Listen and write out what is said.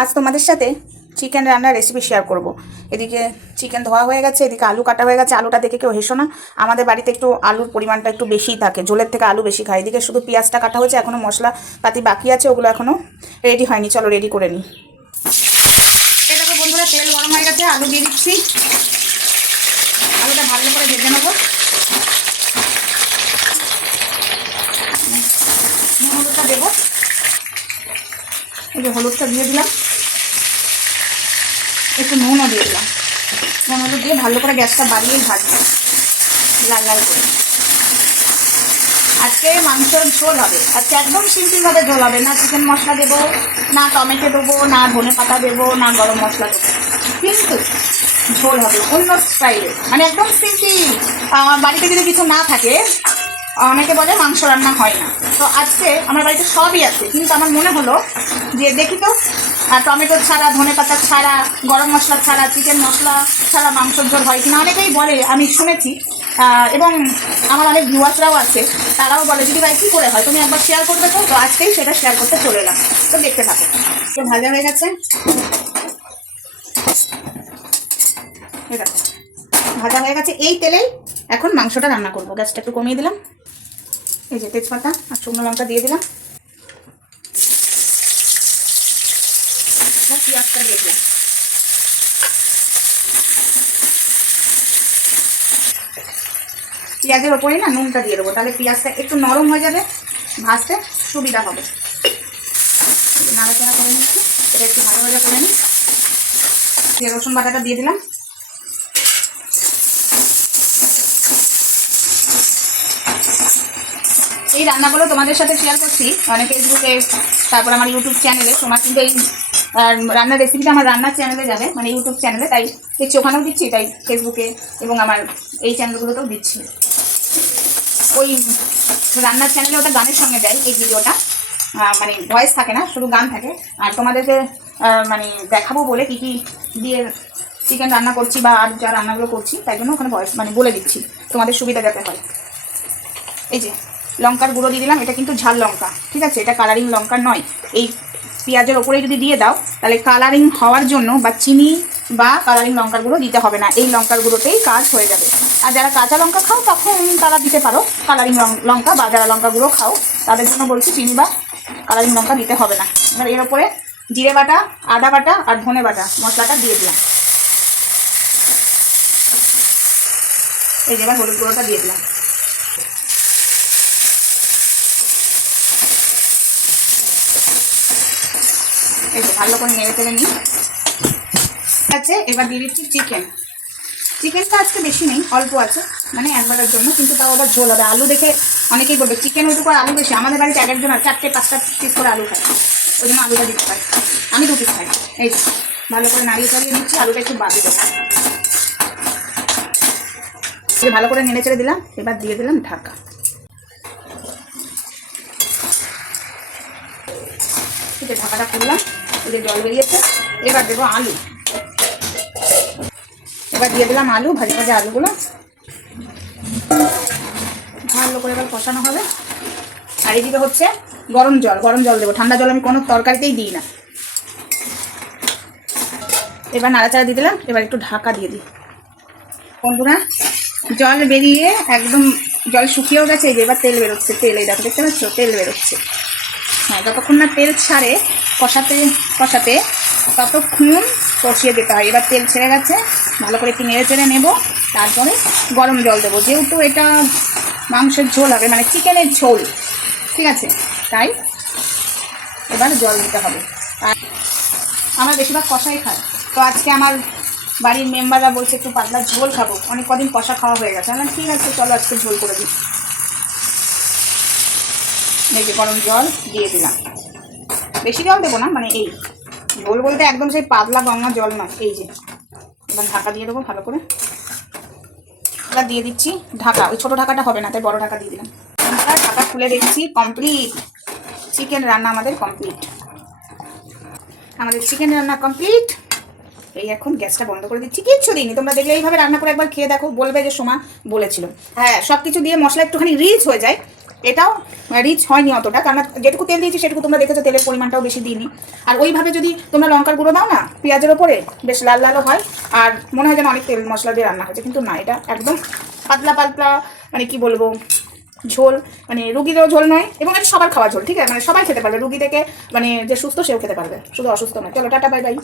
আজ তোমাদের সাথে চিকেন রান্নার রেসিপি শেয়ার করব। এদিকে চিকেন ধোয়া হয়ে গেছে, এদিকে আলু কাটা হয়ে গেছে। আলুটা দেখে কেউ হেসো না, আমাদের বাড়িতে একটু আলুর পরিমাণটা একটু বেশিই থাকে, ঝোলের থেকে আলু বেশি খায়। এদিকে শুধু পেঁয়াজটা কাটা হয়েছে, এখনও মশলাপাতি বাকি আছে, ওগুলো এখনও রেডি হয়নি। চলো রেডি করে নিই। এটা তো বন্ধুরা তেল গরম হয়ে গেছে, আলু দিয়ে দিচ্ছি। আলুটা ভালো করে ভেজে নেবো। হলুদটা দেবো, এই যে হলুদটা দিয়ে দিলাম, একটু নুনও দিয়ে দিলাম। নুন হলুদ দিয়ে ভালো করে গ্যাসটা বাড়িয়েই ভাজবো লাল লাল করে। আজকে মাংসর ঝোল হবে, আজকে একদম সিম্পলভাবে ঝোল হবে। না চিকেন মশলা দেবো, না টমেটো দেবো, না ধনে পাতা দেবো, না গরম মশলা দেবো, কিন্তু ঝোল হবে অন্য স্টাইলে, মানে একদম সিম্পল। বাড়িতে যদি কিছু না থাকে, অনেকে বলে মাংস রান্না হয় না, তো আজকে আমার বাড়িতে সবই আছে, কিন্তু আমার মনে হলো যে দেখি তো টমেটো ছাড়া, ধনে পাতা ছাড়া, গরম মশলা ছাড়া, চিকেন মশলা ছাড়া মাংসর ঝোল হয় কিনা। অনেকেই বলে, আমি শুনেছি, এবং আমার অনেক ভিউয়ার্সরাও আছে, তারাও বলে দিদি ভাই কী করে হয়, তুমি একবার শেয়ার করবে। তো আজকেই সেটা শেয়ার করতে চলে এলাম, তো দেখতে থাকো। তো ভাজা হয়ে গেছে, ভাজা হয়ে গেছে। এই তেলেই এখন মাংসটা রান্না করবো। গ্যাসটা একটু কমিয়ে দিলাম, এই যে তেজপাতা আর শুকনো লঙ্কা দিয়ে দিলাম, পেঁয়াজটা দিয়ে দিলাম। পেঁয়াজের ওপরে না নুনটা দিয়ে দেবো, তাহলে পেঁয়াজটা একটু নরম হয়ে যাবে, ভাজতে সুবিধা হবে। নাড়াচাড়া করে নিচ্ছি, এটা একটু ভালো ভাজা করে নিই। রসুন বাটাটা দিয়ে দিলাম। এই রান্নাগুলো তোমাদের সাথে শেয়ার করছি মানে ফেসবুকে, তারপর আমার ইউটিউব চ্যানেলে। তোমার কিন্তু এই রান্নার রেসিপিটা আমার রান্নার চ্যানেলে যাবে, মানে ইউটিউব চ্যানেলে, তাই দেখছি ওখানেও দিচ্ছি, তাই ফেসবুকে এবং আমার এই চ্যানেলগুলোতেও দিচ্ছি। ওই রান্নার চ্যানেলে ওটা গানের সঙ্গে দেয় এই ভিডিওটা, মানে ভয়েস থাকে না, শুধু গান থাকে। আর তোমাদেরকে মানে দেখাবো বলে কী কী দিয়ে চিকেন রান্না করছি বা আর যা রান্নাগুলো করছি, তাই জন্য ওখানে ভয়েস মানে বলে দিচ্ছি, তোমাদের সুবিধা যাতে হয়। এই যে লঙ্কার গুঁড়ো দিয়ে দিলাম, এটা কিন্তু ঝাল লঙ্কা, ঠিক আছে, এটা কালারিং লঙ্কা নয়। এই পেঁয়াজের ওপরে যদি দিয়ে দাও, তাহলে কালারিং হওয়ার জন্য বা চিনি বা কালারিং লঙ্কার গুঁড়ো দিতে হবে না, এই লঙ্কার গুঁড়োতেই কাজ হয়ে যাবে। আর যারা কাঁচা লঙ্কা খাও তখন তারা দিতে পারো কালারিং লঙ্কা, বা যারা লঙ্কা গুঁড়ো খাও তাদের জন্য বলছি চিনি বা কালারিং লঙ্কা দিতে হবে না। এবার এর ওপরে জিরে বাটা, আদা বাটা আর ধনে বাটা মশলাটা দিয়ে দিলাম। এই যে এবার হলুদ গুঁড়োটা দিয়ে দিলাম। এই যে ভালো করে নেড়ে চেড়ে নিই। আছে, এবার দিয়ে দিচ্ছি চিকেন। চিকেনটা আজকে বেশি নেই, অল্প আছে, মানে একবারের জন্য, কিন্তু তাও আবার ঝোল হবে। আলু দেখে অনেকেই বলবে চিকেন ওইটুকু আর আলু বেশি। আমাদের বাড়িতে এক একজন 4-5টা পিস করে আলু খায়, ওই জন্য আলুটা দিতে পারি, আমি 2 পিস খাই। এই ভালো করে নাড়িয়ে চাড়িয়ে নিচ্ছি, আলুটা একটু বাদে দেবো। ভালো করে নেড়ে চেড়ে দিলাম, এবার দিয়ে দিলাম ঢাকা। ঠিক আছে, ঢাকাটা খুললাম, এই যে জল বেরিয়েছে। এবার দেবো আলু, এবার দিয়ে দিলাম আলু, ভাজা ভাজা আলুগুলো ভালো করে এবার কষানো হবে। আর এদিকে হচ্ছে গরম জল, গরম জল দেবো, ঠান্ডা জল আমি কোনো তরকারিতেই দিই না। এবার নাড়াচাড়া দিয়ে দিলাম, এবার একটু ঢাকা দিয়ে দিই। বন্ধুরা জল বেরিয়ে একদম জল শুকিয়েও গেছে, এই যে এবার তেল বেরোচ্ছে, তেল এই দেখো, দেখতে পাচ্ছ তেল বেরোচ্ছে। হ্যাঁ, যতক্ষণ না তেল ছাড়ে কষাতে কষাতে ততক্ষণ কষিয়ে দিতে হয়। এবার তেল ছেড়ে গেছে, ভালো করে একটু নেড়ে চেড়ে নেবো, তারপরে গরম জল দেবো, যেহেতু এটা মাংসের ঝোল হবে, মানে চিকেনের ঝোল, ঠিক আছে, তাই এবার জল দিতে হবে। আর আমার বেশিরভাগ কষাই খায়, তো আজকে আমার বাড়ির মেম্বাররা বলছে একটু পাতলা ঝোল খাবো, অনেক কদিন কষা খাওয়া হয়ে গেছে। আমি ঠিক আছে চলো আজকে ঝোল করে দিই। এই যে গরম জল দিয়ে দিলাম, বেশি জল দেবো না, মানে এই ঝোল বলতে একদম সেই পাতলা গঙ্গা জল নয়। এই যে এবার ঢাকা দিয়ে দেবো ভালো করে। এবার দিয়ে দিচ্ছি ঢাকা, ওই ছোটো ঢাকাটা হবে না, তাই বড় ঢাকা দিয়ে দিলাম। ঢাকা খুলে দেখছি কমপ্লিট, চিকেন রান্না আমাদের কমপ্লিট, আমাদের চিকেন রান্না কমপ্লিট। এই এখন গ্যাসটা বন্ধ করে দিচ্ছি, কিচ্ছু দিইনি। তোমরা দেখলে এইভাবে রান্না করে একবার খেয়ে দেখো, বলবে যে সোমা বলেছিল। হ্যাঁ, সব কিছু দিয়ে মশলা একটুখানি রিচ হয়ে যায়, এটাও রিচ হয়নি অতটা, কারণ যেটুকু তেল দিয়েছি সেটুকু তোমরা দেখেছো, তেলের পরিমাণটাও বেশি দিইনি। আর ওইভাবে যদি তোমরা লঙ্কার গুঁড়ো দাও না পেঁয়াজের ওপরে, বেশ লাল লালও হয়, আর মনে হয় যেন অনেক তেল মশলা দিয়ে রান্না হয়েছে, কিন্তু না, এটা একদম পাতলা পাতলা, মানে কি বলবো, ঝোল, মানে রুগীরও ঝোল নয়, এবং এটা সবার খাওয়া ঝোল, ঠিক আছে, মানে সবাই খেতে পারবে, রুগী থেকে মানে যে সুস্থ সেও খেতে পারবে, শুধু অসুস্থ নয়। চলো টাটা, বাই বাই।